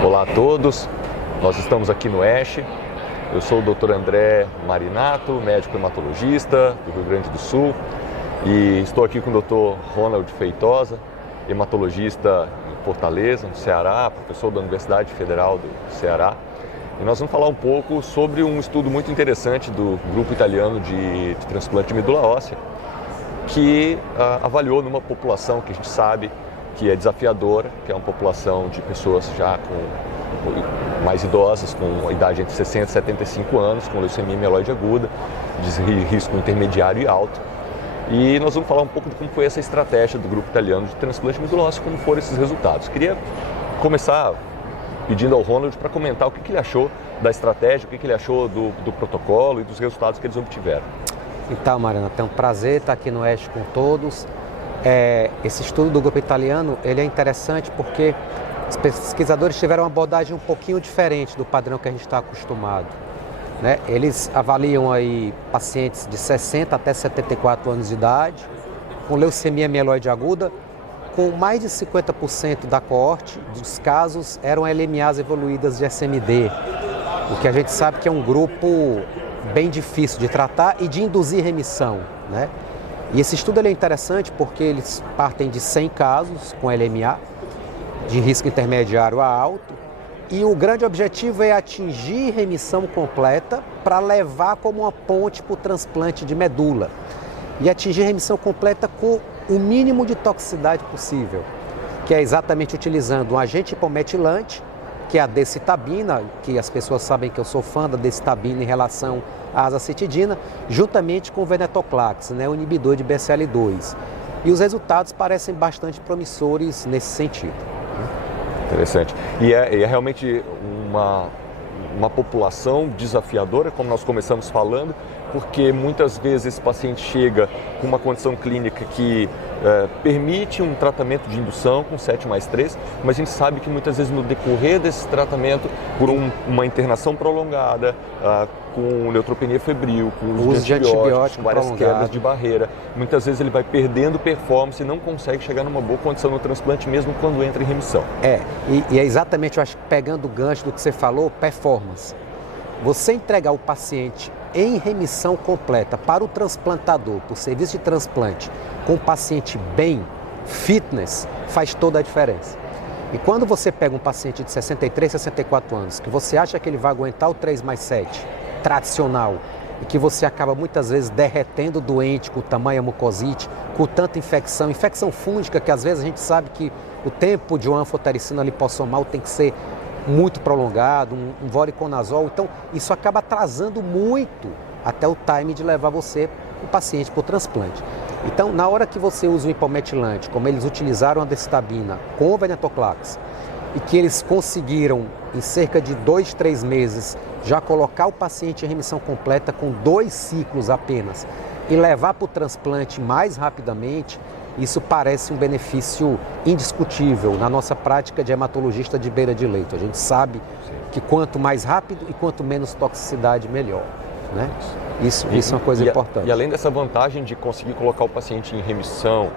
Olá a todos, nós estamos aqui no ESH. Eu sou o Dr. André Marinato, médico hematologista do Rio Grande do Sul, e estou aqui com o Dr. Ronald Feitosa, hematologista em Fortaleza, no Ceará, professor da Universidade Federal do Ceará. E nós vamos falar um pouco sobre um estudo muito interessante do grupo italiano de transplante de medula óssea, que avaliou numa população que a gente sabe que é desafiadora, que é uma população de pessoas já mais idosas, com idade entre 60 e 75 anos, com leucemia mieloide aguda, de risco intermediário e alto. E nós vamos falar um pouco de como foi essa estratégia do grupo italiano de transplante de medula óssea, como foram esses resultados. Queria começar pedindo ao Ronald para comentar o que ele achou da estratégia, o que ele achou do protocolo e dos resultados que eles obtiveram. Então, Mariana, é um prazer estar aqui no ESH com todos. Esse estudo do grupo italiano ele é interessante porque os pesquisadores tiveram uma abordagem um pouquinho diferente do padrão que a gente está acostumado, né? Eles avaliam aí pacientes de 60 até 74 anos de idade, com leucemia mieloide aguda, com mais de 50% da coorte dos casos eram LMAs evoluídas de SMD, o que a gente sabe que é um grupo bem difícil de tratar e de induzir remissão, né? E esse estudo ele é interessante porque eles partem de 100 casos com LMA, de risco intermediário a alto, e o grande objetivo é atingir remissão completa para levar como uma ponte para o transplante de medula. E atingir remissão completa com o mínimo de toxicidade possível, que é exatamente utilizando um agente hipometilante, que é a decitabina, que as pessoas sabem que eu sou fã da decitabina em relação à azacitidina, juntamente com o venetoclax, né, o inibidor de BCL2. E os resultados parecem bastante promissores nesse sentido. Interessante. E é realmente uma população desafiadora, como nós começamos falando, porque muitas vezes esse paciente chega com uma condição clínica que permite um tratamento de indução com 7+3, mas a gente sabe que muitas vezes no decorrer desse tratamento, por uma internação prolongada, com neutropenia febril, com uso de antibióticos, com várias quebras de barreira, muitas vezes ele vai perdendo performance e não consegue chegar numa boa condição no transplante mesmo quando entra em remissão. E é exatamente, eu acho, pegando o gancho do que você falou, performance. Você entregar o paciente em remissão completa para o transplantador, por serviço de transplante, com o paciente bem, fitness, faz toda a diferença. E quando você pega um paciente de 63, 64 anos, que você acha que ele vai aguentar o 3+7, tradicional, e que você acaba muitas vezes derretendo o doente com tamanha mucosite, com tanta infecção fúngica, que às vezes a gente sabe que o tempo de uma anfotericina lipossomal tem que ser muito prolongado, um voriconazol, então isso acaba atrasando muito até o time de levar o paciente para o transplante. Então, na hora que você usa o hipometilante, como eles utilizaram a decitabina com o venetoclax, e que eles conseguiram, em cerca de 2, 3 meses, já colocar o paciente em remissão completa com 2 ciclos apenas e levar para o transplante mais rapidamente, isso parece um benefício indiscutível na nossa prática de hematologista de beira de leito. A gente sabe que quanto mais rápido e quanto menos toxicidade, melhor, né? Isso é uma coisa importante. E além dessa vantagem de conseguir colocar o paciente em remissão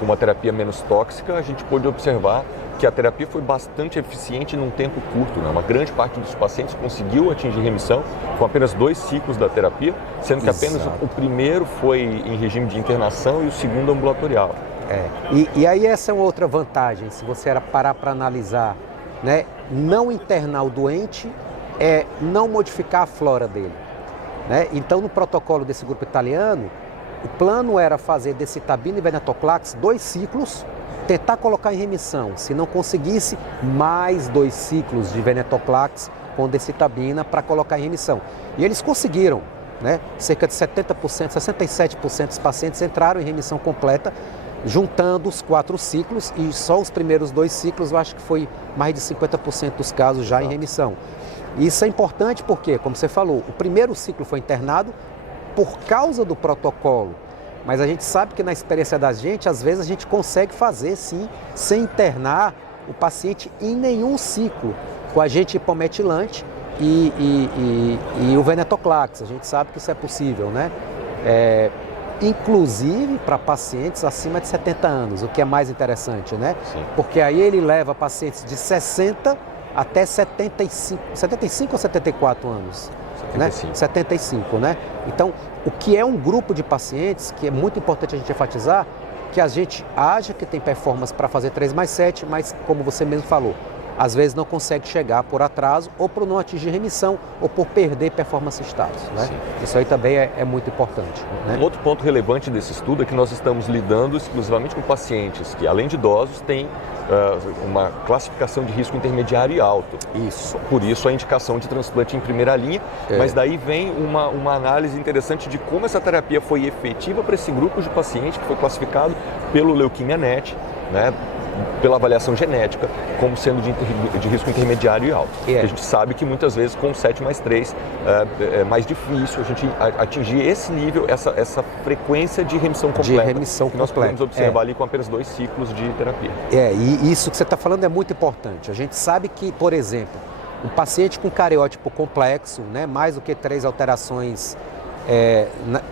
com uma terapia menos tóxica, a gente pôde observar que a terapia foi bastante eficiente num tempo curto, né? Uma grande parte dos pacientes conseguiu atingir remissão com apenas 2 ciclos da terapia, sendo que apenas o primeiro foi em regime de internação e o segundo ambulatorial. E aí essa é uma outra vantagem, se você parar para analisar, né? Não internar o doente é não modificar a flora dele, né? Então, no protocolo desse grupo italiano, o plano era fazer decitabina e venetoclax 2 ciclos, tentar colocar em remissão. Se não conseguisse, mais 2 ciclos de venetoclax com decitabina para colocar em remissão. E eles conseguiram, né? Cerca de 70%, 67% dos pacientes entraram em remissão completa, juntando os 4 ciclos, e só os primeiros 2 ciclos, eu acho que foi mais de 50% dos casos já em remissão. E isso é importante porque, como você falou, o primeiro ciclo foi internado por causa do protocolo, mas a gente sabe que na experiência da gente, às vezes a gente consegue fazer sim, sem internar o paciente em nenhum ciclo, com agente hipometilante e o venetoclax. A gente sabe que isso é possível, né? Inclusive para pacientes acima de 70 anos, o que é mais interessante, né? Sim. Porque aí ele leva pacientes de 60 até 75 ou 74 anos. 75. Né? 75, né? Então, o que é um grupo de pacientes, que é muito importante a gente enfatizar, que a gente acha que tem performance para fazer 3+7, mas como você mesmo falou, às vezes não consegue chegar por atraso ou por não atingir remissão ou por perder performance status, né? Isso aí também é muito importante, né? Um outro ponto relevante desse estudo é que nós estamos lidando exclusivamente com pacientes que, além de idosos, têm uma classificação de risco intermediário e alto. Isso. Por isso a indicação de transplante em primeira linha, mas daí vem uma análise interessante de como essa terapia foi efetiva para esse grupo de pacientes que foi classificado pelo Leuquimia.net, né? Pela avaliação genética, como sendo de risco intermediário e alto. A gente sabe que muitas vezes com 7+3 é mais difícil a gente atingir esse nível, essa frequência de remissão completa. Que nós podemos observar ali com apenas 2 ciclos de terapia. E isso que você está falando é muito importante. A gente sabe que, por exemplo, um paciente com cariótipo complexo, né, mais do que 3 alterações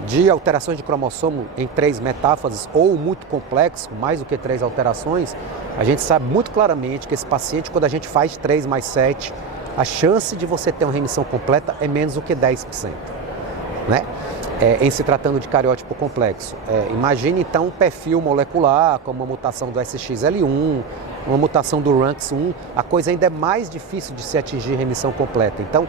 de alterações de cromossomo em 3 metáfases ou muito complexo, mais do que 3 alterações, a gente sabe muito claramente que esse paciente, quando a gente faz 3+7, a chance de você ter uma remissão completa é menos do que 10%, né? Em se tratando de cariótipo complexo. Imagine então um perfil molecular, como uma mutação do SXL1, uma mutação do RUNX1, a coisa ainda é mais difícil de se atingir remissão completa. Então,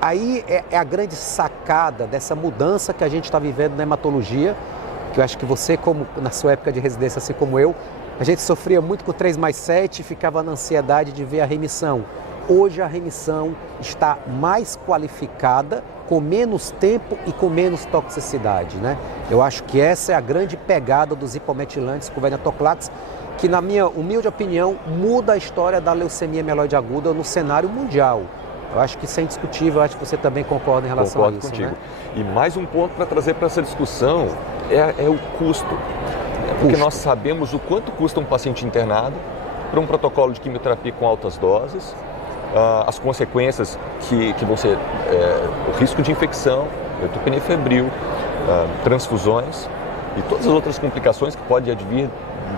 aí é a grande sacada dessa mudança que a gente está vivendo na hematologia, que eu acho que você, como na sua época de residência, assim como eu, a gente sofria muito com 3+7 e ficava na ansiedade de ver a remissão. Hoje a remissão está mais qualificada, com menos tempo e com menos toxicidade, né? Eu acho que essa é a grande pegada dos hipometilantes com venetoclax, que na minha humilde opinião muda a história da leucemia mieloide aguda no cenário mundial. Eu acho que isso é indiscutível, eu acho que você também concorda em relação a isso. Concordo contigo. Né? E mais um ponto para trazer para essa discussão é o custo. Porque nós sabemos o quanto custa um paciente internado para um protocolo de quimioterapia com altas doses, as consequências que vão ser o risco de infecção, neutropenia febril, transfusões e todas as outras complicações que podem advir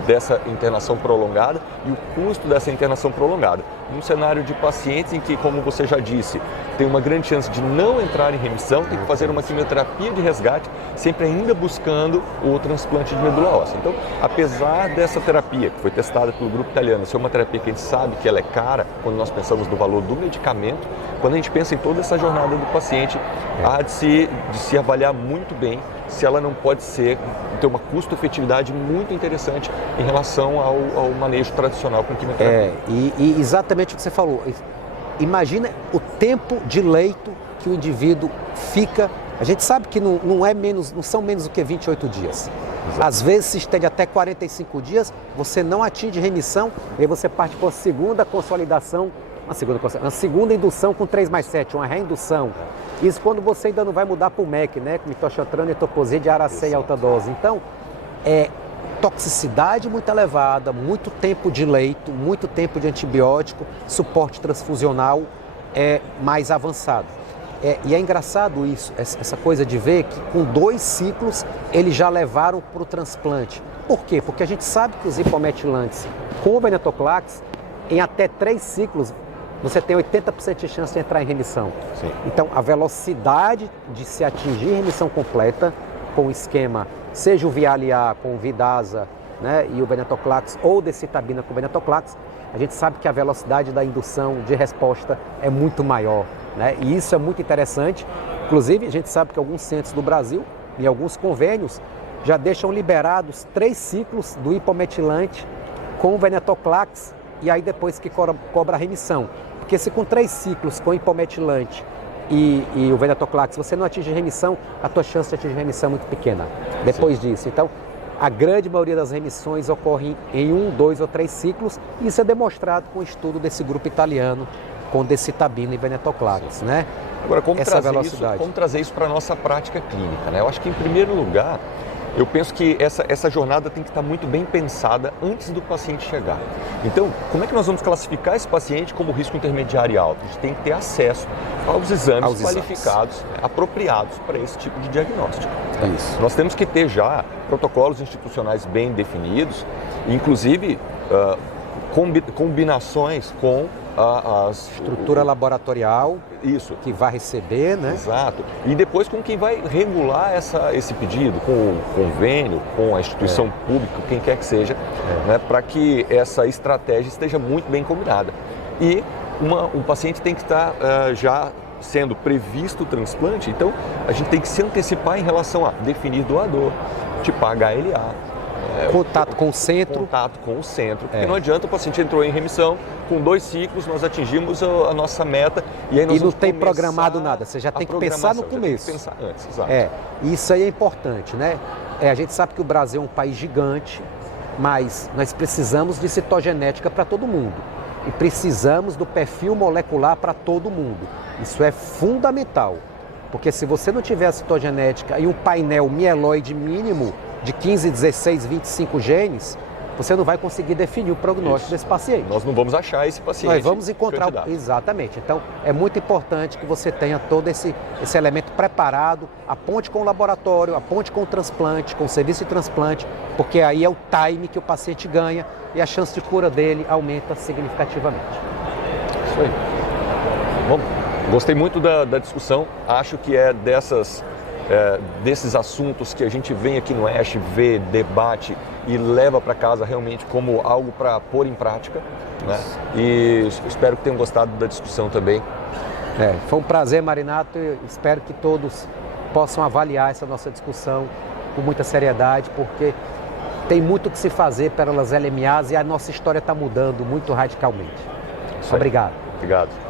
dessa internação prolongada e o custo dessa internação prolongada. Num cenário de pacientes em que, como você já disse, tem uma grande chance de não entrar em remissão, tem que fazer uma quimioterapia de resgate, sempre ainda buscando o transplante de medula óssea. Então, apesar dessa terapia, que foi testada pelo grupo italiano, ser uma terapia que a gente sabe que ela é cara, quando nós pensamos no valor do medicamento, quando a gente pensa em toda essa jornada do paciente, há de se avaliar muito bem se ela não pode ter uma custo-efetividade muito interessante em relação ao manejo tradicional com quimioterapia. E exatamente o que você falou. Imagina o tempo de leito que o indivíduo fica. A gente sabe que não são menos do que 28 dias. Exato. Às vezes se estende até 45 dias, você não atinge remissão, e aí você parte para a segunda consolidação, uma segunda indução com 3+7, uma reindução. Isso quando você ainda não vai mudar para o MEC, né? Com mitoxantrona, etoposide, aracê em alta dose. Então, toxicidade muito elevada, muito tempo de leito, muito tempo de antibiótico, suporte transfusional mais avançado. E é engraçado isso, essa coisa de ver que com 2 ciclos eles já levaram para o transplante. Por quê? Porque a gente sabe que os hipometilantes com o venetoclax, em até 3 ciclos, você tem 80% de chance de entrar em remissão. Sim. Então, a velocidade de se atingir remissão completa com o esquema, seja o Vialia com o Vidasa, né, e o venetoclax, ou decitabina com o venetoclax, a gente sabe que a velocidade da indução de resposta é muito maior, né? E isso é muito interessante. Inclusive, a gente sabe que alguns centros do Brasil, em alguns convênios, já deixam liberados 3 ciclos do hipometilante com o venetoclax, e aí depois que cobra a remissão. Porque se com 3 ciclos com hipometilante e o venetoclax você não atinge remissão, a tua chance de atingir remissão é muito pequena depois disso. Então, a grande maioria das remissões ocorre em 1, 2 ou 3 ciclos, e isso é demonstrado com o estudo desse grupo italiano com decitabina e venetoclax, né? Agora, como trazer isso para a nossa prática clínica, né? Eu acho que, em primeiro lugar, eu penso que essa jornada tem que estar muito bem pensada antes do paciente chegar. Então, como é que nós vamos classificar esse paciente como risco intermediário e alto? A gente tem que ter acesso aos exames qualificados, apropriados para esse tipo de diagnóstico. Isso. Nós temos que ter já protocolos institucionais bem definidos, inclusive combinações com a estrutura laboratorial isso. que vai receber, né? Exato. E depois com quem vai regular esse pedido, com o convênio, com a instituição pública, quem quer que seja, né, para que essa estratégia esteja muito bem combinada. E o paciente tem que estar já sendo previsto o transplante, então a gente tem que se antecipar em relação a definir doador, tipo HLA. Contato com o centro. Contato com o centro, porque não adianta o paciente entrou em remissão, com 2 ciclos nós atingimos a nossa meta e aí nós não tem programado nada, você já tem que pensar no começo. Tem que pensar antes, exato. Isso aí é importante, né? A gente sabe que o Brasil é um país gigante, mas nós precisamos de citogenética para todo mundo e precisamos do perfil molecular para todo mundo. Isso é fundamental, porque se você não tiver a citogenética e um painel mieloide mínimo de 15, 16, 25 genes, você não vai conseguir definir o prognóstico desse paciente. Nós não vamos achar esse paciente. Nós vamos encontrar. Candidato. Exatamente. Então, é muito importante que você tenha todo esse elemento preparado, a ponte com o laboratório, a ponte com o transplante, com o serviço de transplante, porque aí é o time que o paciente ganha e a chance de cura dele aumenta significativamente. Isso aí. Bom, gostei muito da discussão. Acho que é desses assuntos que a gente vem aqui no ASH, vê, debate e leva para casa realmente como algo para pôr em prática, né? E espero que tenham gostado da discussão também. Foi um prazer, Marinato, e espero que todos possam avaliar essa nossa discussão com muita seriedade, porque tem muito o que se fazer pelas LMAs e a nossa história está mudando muito radicalmente. Obrigado. Obrigado.